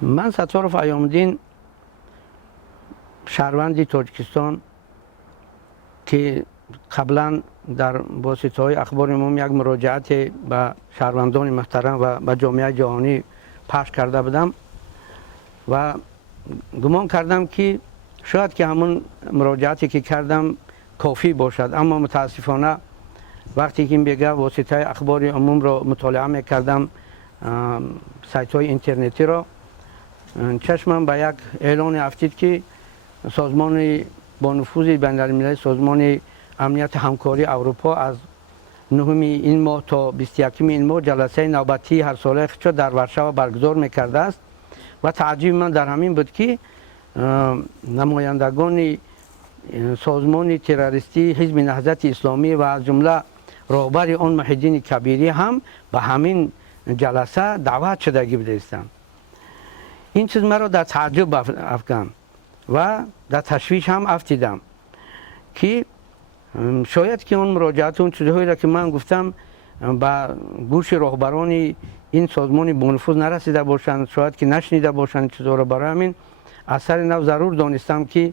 من ستار پیام‌الدین شهروند تاجیکستان که قبلا در واسطه‌های اخبار عمومی یک مراجعت به شهروندان محترم و به جامعه جهانی پخش کرده بودم و گمان کردم که شاید که همون مراجعتی که کردم کافی باشد، اما متاسفانه وقتی که بگه واسطه اخبار عموم را مطالعه میکردم، سایت های اینترنتی را، چشمم به یک اعلان افتید که سازمان با نفوذ بین‌المللی، سازمان امنیت همکاری اروپا، از 9 این ماه تا 21 این ماه جلسه نوبتی هر ساله خود در ورشو برگزار میکرده است و تعجب من در همین بود که نمایندگان سازمان تروریستی حزب نهضت اسلامی و از جمله رهبر آن محی الدین کبیری هم به همین جلسه دعوت شدگی بودند. این چیز مرا در تعجب افکند و در تشویش هم افتیدم که شاید که اون مراجعات، اون چیزهایی را که من گفتم به گوش رهبران این سازمان با نفوذ نرسیده باشند، شاید که نشنیده باشند چیزها را. برای همین اثر نو ضرور دانستم که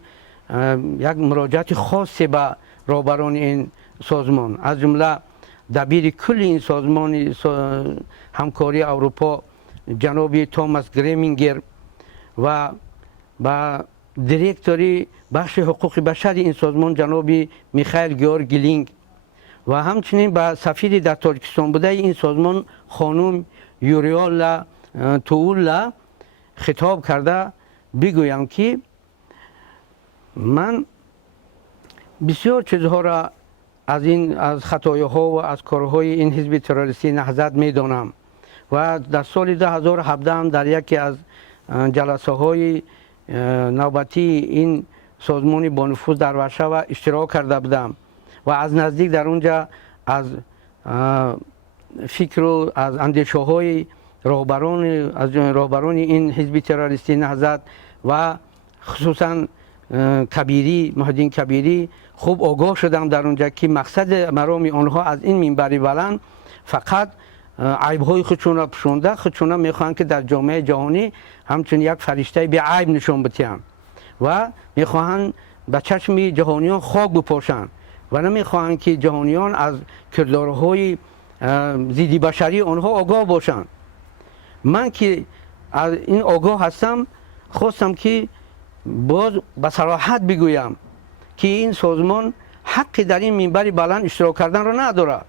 یک مراجعات خاصی به رهبران این سازمان، از جمله دبیر کل این سازمان همکاری اروپا جناب توماس گریمینگر و با دیرکتوری بخش حقوق بشر این سازمان جناب میخائیل گیورگلینگ و همچنین با سفیر در تاجیکستان بوده این سازمان خانم یوریالا توولا خطاب کرده بگویم که من بسیار چیزها را از خطایی‌ها و از کارهای این حزب تروریستی نهضت میدانم و در سال 2017 هم در یکی از جلسه های نوبتی این سازمان با نفوذ در ورشو اشتراک کرده بودم و از نزدیک در اونجا از فکر و از اندیشه های رهبران این حزب تروریستی نهضت و خصوصا کبیری، محی الدین کبیری، خوب آگاه شدم در اونجا که مقصد مرام آنها از این منبر بلند فقط عیب‌های خودشون را پوشانده، خودشون میخواهند که در جامعه جهانی همچون یک فرشته بی عیب نشان بدهند و میخواهند به چشم جهانیان خاک بپاشند و نمیخواهند که جهانیان از کردارهای ضد بشری آنها آگاه باشند. من که از این آگاه هستم، خواستم که باز به صراحت بگویم که این سازمان حقی در این منبر بلند اشتراک کردن را ندارد.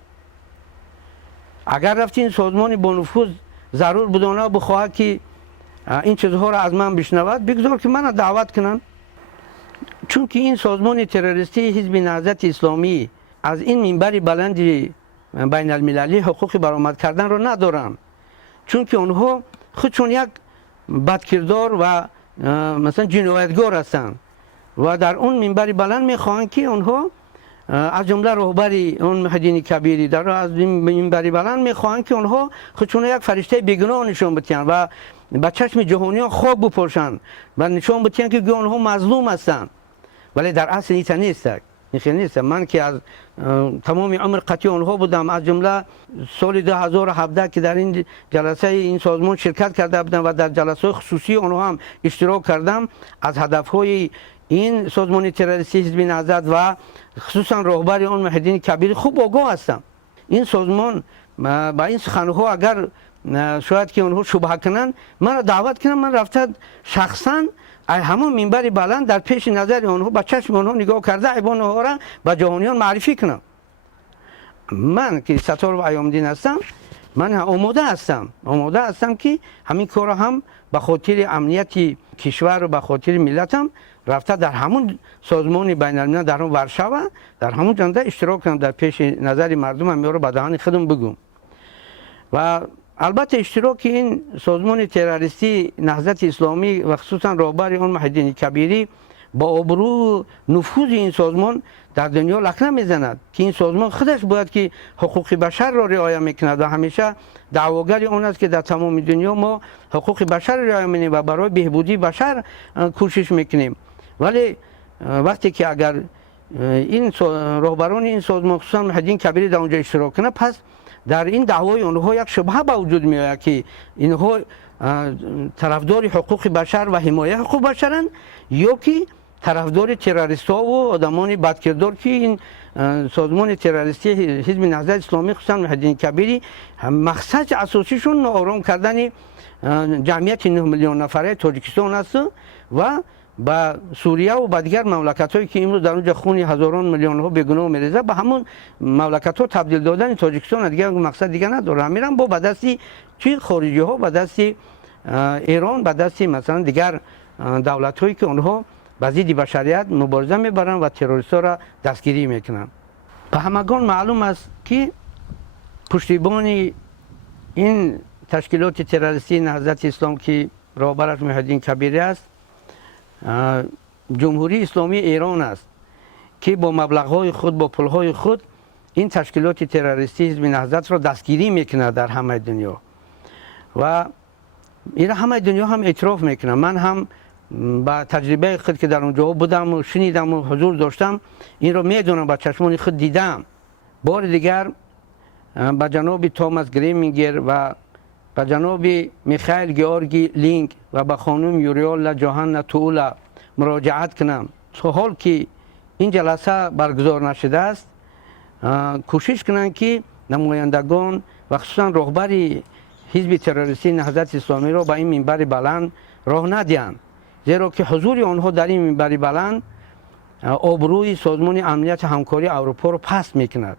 اگر رفت این سازمان با نفوذ ضرور بدانه بخواهد که این چیزها را از من بشنود، بگذار که من دعوت کنن، چون که این سازمان تروریستی حزب نهضت اسلامی از این منبر بلند بین المللی حقوق برآمد کردن را ندارن، چون که آنها خودشون یک بدکردار و مثلا جنایتگار هستند و در اون منبر بلند میخواهند که آنها از جمله رهبری اون محی الدین کبیری در از منبر بلند میخواهند که آنها خودشون یک فرشته بیگناه نشان بدهند و به چشم جهانیان خواب بپوشند و نشان بدهند که آنها مظلوم هستند، ولی در اصل این نیست. من که از تمام عمر قطعی آنها بودم، از جمله سال 2017 که در این جلسه این سازمان شرکت کرده بودم و در جلسه خصوصی آنها هم اشتراک کردم، از هدفهای این سازمان تروریستی حزب نهضت و خصوصا رهبر آن محی الدین کبیری خوب آگاه هستم. این سازمان با این سخنها اگر شاید که آنها شبهه کنن، من را دعوت کنن، من رفته شخصا همون منبر بلند در پیش نظر آنها به چشم آنها نگاه کرده عیب آنها را به جهانیان معرفی کنم. من که ستار پیام‌الدین هستم، من آماده هستم که همین کار هم به خاطر امنیت کشور و به خاطر ملتم رفته در همون سازمان بین المللی در همون ورشو در همون جنده اشتراک کنم، در پیش نظر مردم هم رو به دهان خودم بگم. و البته اشتراک این سازمان تروریستی نهضت اسلامی و خصوصا رهبر آن محی الدین کبیری با آبرو نفوذ این سازمان در دنیا لکنه میزند که این سازمان خودش باید که حقوق بشر را رعایت میکند و همیشه دعواگر آن است که در تمام دنیا ما حقوق بشر را رعایت میکنیم و برای بهبودی بشر کوشش میکنیم. ولی وقتی که اگر این رهبران این سازمان خصوصا محی الدین کبیری در اونجا اشتراک کنه، پس در این دعوای آنها یک شبهه به وجود می آید که اینها طرفدار حقوق بشر و حمایت حقوق بشرند یا که طرفدار تروریست ها و آدمان بدکردار که این سازمان تروریستی حزب نهضت اسلامی خصوصا محی الدین کبیری مقصد اساسیشون ناآرام کردن جمعیت 9 میلیون نفره تاجیکستان است و با سوریه و با دیگر مملکت هایی که امروز در اونجا خون هزاران میلیون ها بیگناه میریزه به همون مملکت ها تبدیل دادن تاجیکستان دیگر مقصد دیگر نداره. میرن با دستی چی خارجی ها با دستی ایران با دستی مثلا دیگر دولت هایی که اونها با ضد بشریت مبارزه میبرن و تروریست ها را دستگیری میکنن. به همگان معلوم است که پشتیبان این تشکیلات تروریستی نهضت اسلام که رهبرش محی الدین کبیری است جمهوری اسلامی ایران است که با مبلغ‌های خود با پول‌های خود این تشکیلات تروریستی حزب نهضت را دستگیری میکنه در همه دنیا و این همه دنیا هم اعتراف میکنه. من هم با تجربه خود که در اونجا بودم و شنیدم و حضور داشتم این را میدونم، با چشمان خود دیدم. بار دیگر با جناب توماس گریمینگر و با جناب میخائیل گیورگی لینک و با خانم یوریالا جوهانا تولا مراجعت کنم تا حال که این جلسه برگزار نشده است کوشش کنند که نمایندگان و خصوصا رهبر حزب تروریستی نهضت اسلامی را به این منبر بلند راه ندهند، زیرا که حضور آنها در این منبر بلند آبروی سازمان امنیت همکاری اروپا را پست میکند.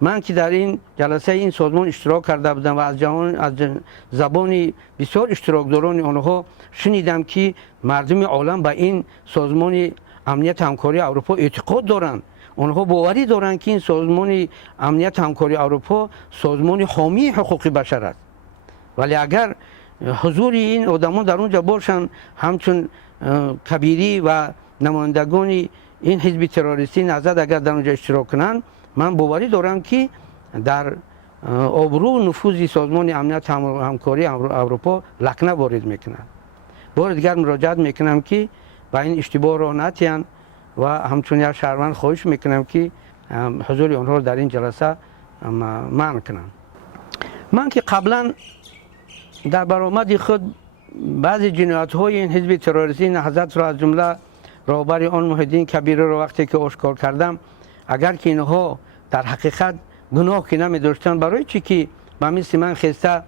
من که در این جلسه این سازمان اشتراک کرده بودم و از زبان بسیار اشتراکداران آنها شنیدم که مردم عالم به این سازمان امنیت همکاری اروپا اعتقاد دارند. آنها باوری دارند که این سازمان امنیت همکاری اروپا سازمان حامی حقوق بشر است. ولی اگر حضور این آدمان در اونجا باشند همچون کبیری و نمایندگان این حزب تروریستی نهضت اگر در اونجا اشتراک کنند، من باوری دارم که در آبرو و نفوذ سازمان امنیت همکاری اروپا لکنه وارد میکنند. بار دیگر مراجعت میکنم که با این اشتباه را نتیان و همچون یک شهروند خواهش میکنم که حضور آنها در این جلسه منع کنند. من که قبلا در برآمد خود بعضی جنایت های این حزب تروریستی نهضت را از جمله رهبر آن محی الدین کبیری را وقتی که آشکار کردم، اگر که اینها در حقیقت گناه که نمی داشتن، برای چی که به مثل من خسته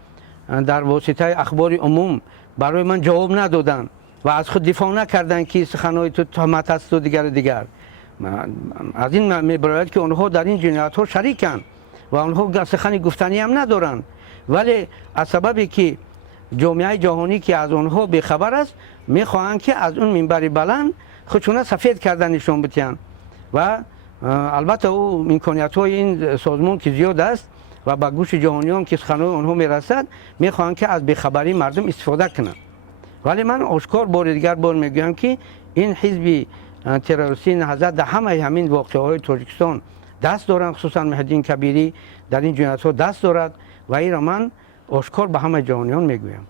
در واسطه اخبار عموم برای من جواب ندادن و از خود دفاع نکردن که سخنهای تو تهمت است و دیگر از این میبراید که آنها در این جنایت ها شریکند و آنها سخن گفتنی هم ندارند، ولی از سببی که جامعه جهانی که از آنها بیخبر است میخواهند که از اون منبر بلند خودشون سفید کردن نشان بدهند و البته او امکانیت های این سازمان که زیاد است و با گوش جهانیان که سخنهای آنها میرسد میخواهند که از بیخبری مردم استفاده کنند. ولی من آشکار بار دیگر میگویم که این حزب تروریستی نهضت در همه همین واقعه‌های تاجیکستان دست دارند، خصوصا محی الدین کبیری در این جنایت ها دست دارد و این را من آشکار به همه جهانیان میگویم.